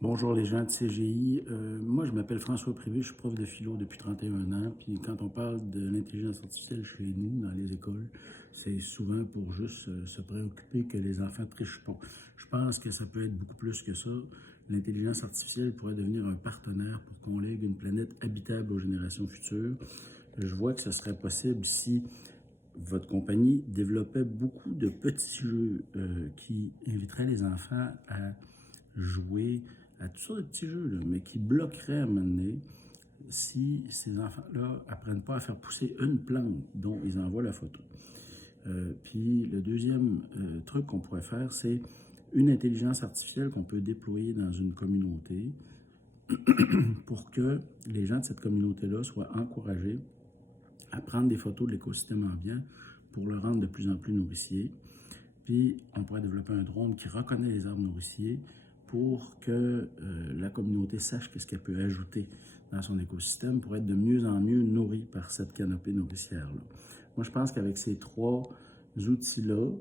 Bonjour les gens de CGI. Moi, je m'appelle François Privé, je suis prof de philo depuis 31 ans. Puis quand on parle de l'intelligence artificielle chez nous, dans les écoles, c'est souvent pour juste se préoccuper que les enfants trichent pas. Je pense que ça peut être beaucoup plus que ça. L'intelligence artificielle pourrait devenir un partenaire pour qu'on lègue une planète habitable aux générations futures. Je vois que ce serait possible si votre compagnie développait beaucoup de petits jeux qui inviteraient les enfants à jouer à tout ça de petits jeux, là, mais qui bloqueraient à un moment donné si ces enfants-là apprennent pas à faire pousser une plante dont ils envoient la photo. Puis le deuxième truc qu'on pourrait faire, c'est une intelligence artificielle qu'on peut déployer dans une communauté pour que les gens de cette communauté-là soient encouragés à prendre des photos de l'écosystème ambiant pour le rendre de plus en plus nourricier. Puis, on pourrait développer un drone qui reconnaît les arbres nourriciers pour que la communauté sache qu'est-ce qu'elle peut ajouter dans son écosystème pour être de mieux en mieux nourrie par cette canopée nourricière-là. Moi, je pense qu'avec ces trois outils-là,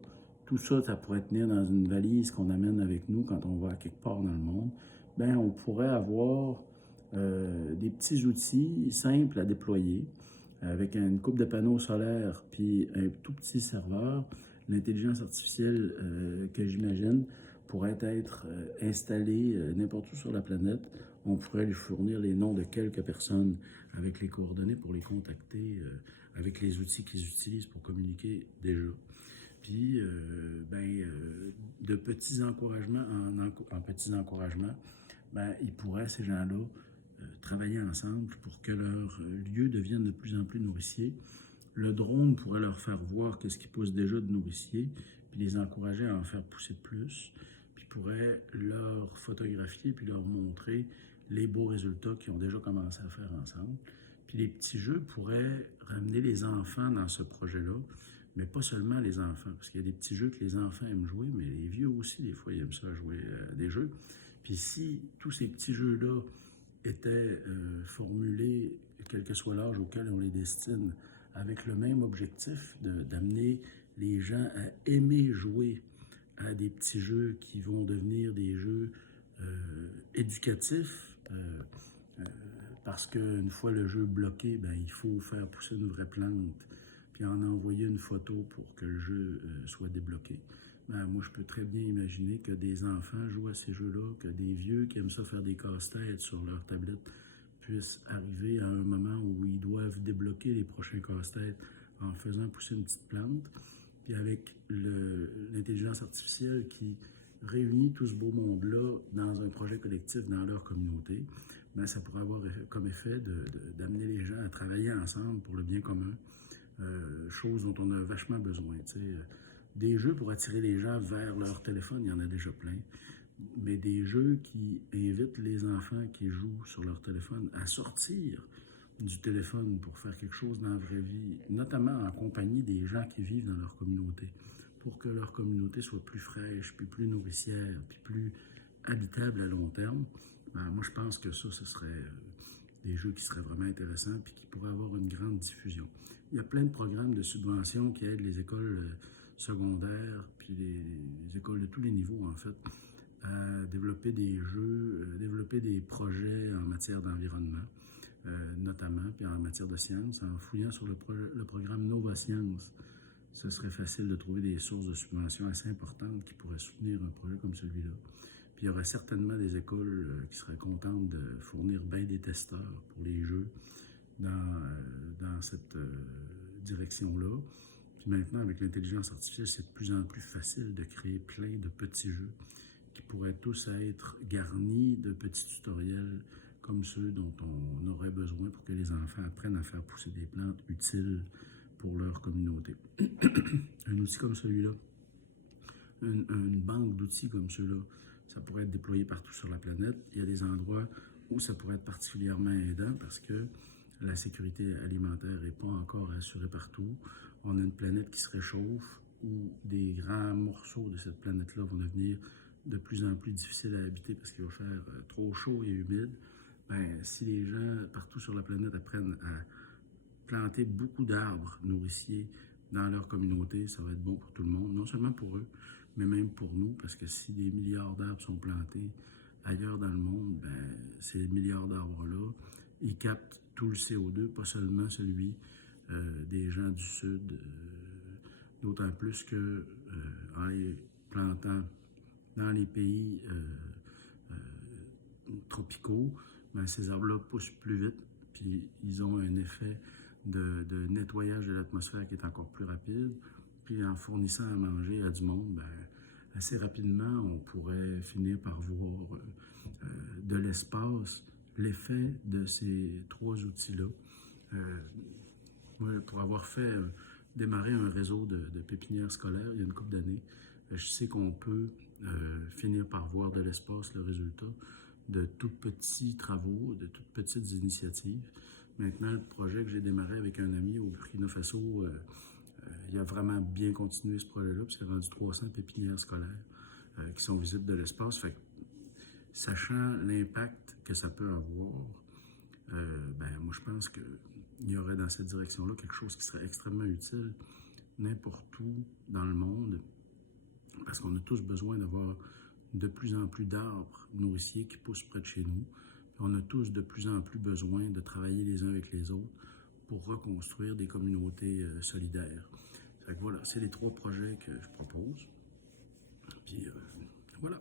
tout ça, ça pourrait tenir dans une valise qu'on amène avec nous quand on va à quelque part dans le monde. Bien, on pourrait avoir des petits outils simples à déployer avec une coupe de panneaux solaires puis un tout petit serveur. L'intelligence artificielle que j'imagine pourrait être installée n'importe où sur la planète. On pourrait lui fournir les noms de quelques personnes avec les coordonnées pour les contacter avec les outils qu'ils utilisent pour communiquer déjà. Puis, de petits encouragements en petits encouragements, ils pourraient, ces gens-là, travailler ensemble pour que leur lieu devienne de plus en plus nourricier. Le drone pourrait leur faire voir qu'est-ce qui pousse déjà de nourricier, puis les encourager à en faire pousser plus, puis pourrait leur photographier, puis leur montrer les beaux résultats qu'ils ont déjà commencé à faire ensemble. Puis les petits jeux pourraient ramener les enfants dans ce projet-là, mais pas seulement les enfants, parce qu'il y a des petits jeux que les enfants aiment jouer, mais les vieux aussi, des fois, ils aiment ça jouer à des jeux. Puis si tous ces petits jeux-là étaient formulés, quel que soit l'âge auquel on les destine, avec le même objectif d'amener les gens à aimer jouer à des petits jeux qui vont devenir des jeux éducatifs, euh, parce qu'une fois le jeu bloqué, il faut faire pousser une vraie plante, puis en envoyer une photo pour que le jeu soit débloqué. Moi, je peux très bien imaginer que des enfants jouent à ces jeux-là, que des vieux qui aiment ça faire des casse-têtes sur leur tablette puissent arriver à un moment où ils doivent débloquer les prochains casse-têtes en faisant pousser une petite plante. Puis avec l'intelligence artificielle qui réunit tout ce beau monde-là dans un projet collectif dans leur communauté, ça pourrait avoir comme effet d'amener les gens à travailler ensemble pour le bien commun, chose dont on a vachement besoin. Des jeux pour attirer les gens vers leur téléphone, il y en a déjà plein, mais des jeux qui invitent les enfants qui jouent sur leur téléphone à sortir du téléphone pour faire quelque chose dans la vraie vie, notamment en compagnie des gens qui vivent dans leur communauté, pour que leur communauté soit plus fraîche, puis plus nourricière, puis plus habitable à long terme. Moi, je pense que ça, ce serait des jeux qui seraient vraiment intéressants puis qui pourraient avoir une grande diffusion. Il y a plein de programmes de subvention qui aident les écoles secondaires puis les écoles de tous les niveaux, en fait, à développer des jeux, développer des projets en matière d'environnement, notamment, puis en matière de sciences. En fouillant sur le programme Nova Science, ce serait facile de trouver des sources de subventions assez importantes qui pourraient soutenir un projet comme celui-là. Puis il y aurait certainement des écoles qui seraient contentes de fournir bien des testeurs pour les jeux dans cette direction-là. Puis maintenant, avec l'intelligence artificielle, c'est de plus en plus facile de créer plein de petits jeux qui pourraient tous être garnis de petits tutoriels comme ceux dont on aurait besoin pour que les enfants apprennent à faire pousser des plantes utiles pour leur communauté. Un outil comme celui-là, une banque d'outils comme ceux-là, ça pourrait être déployé partout sur la planète. Il y a des endroits où ça pourrait être particulièrement aidant parce que la sécurité alimentaire n'est pas encore assurée partout. On a une planète qui se réchauffe où des grands morceaux de cette planète-là vont devenir de plus en plus difficiles à habiter parce qu'il va faire trop chaud et humide. Si les gens partout sur la planète apprennent à planter beaucoup d'arbres nourriciers dans leur communauté, ça va être bon pour tout le monde, non seulement pour eux, mais même pour nous, parce que si des milliards d'arbres sont plantés ailleurs dans le monde, ben, ces milliards d'arbres-là, ils captent tout le CO2, pas seulement celui des gens du Sud, d'autant plus que en les plantant dans les pays tropicaux, ben, ces arbres-là poussent plus vite, puis ils ont un effet de nettoyage de l'atmosphère qui est encore plus rapide. Puis en fournissant à manger à du monde, ben, assez rapidement, on pourrait finir par voir de l'espace l'effet de ces trois outils-là. Moi, pour avoir fait démarrer un réseau de pépinières scolaires il y a une couple d'années, je sais qu'on peut finir par voir de l'espace le résultat de tout petits travaux, de toutes petites initiatives. Maintenant, le projet que j'ai démarré avec un ami au Burkina Faso, il a vraiment bien continué ce projet-là, puis c'est rendu 300 pépinières scolaires qui sont visibles de l'espace. Fait que, sachant l'impact que ça peut avoir, ben, moi je pense qu'il y aurait dans cette direction-là quelque chose qui serait extrêmement utile n'importe où dans le monde, parce qu'on a tous besoin d'avoir de plus en plus d'arbres nourriciers qui poussent près de chez nous. Puis on a tous de plus en plus besoin de travailler les uns avec les autres pour reconstruire des communautés solidaires. Fait que voilà, c'est les trois projets que je propose. Puis voilà.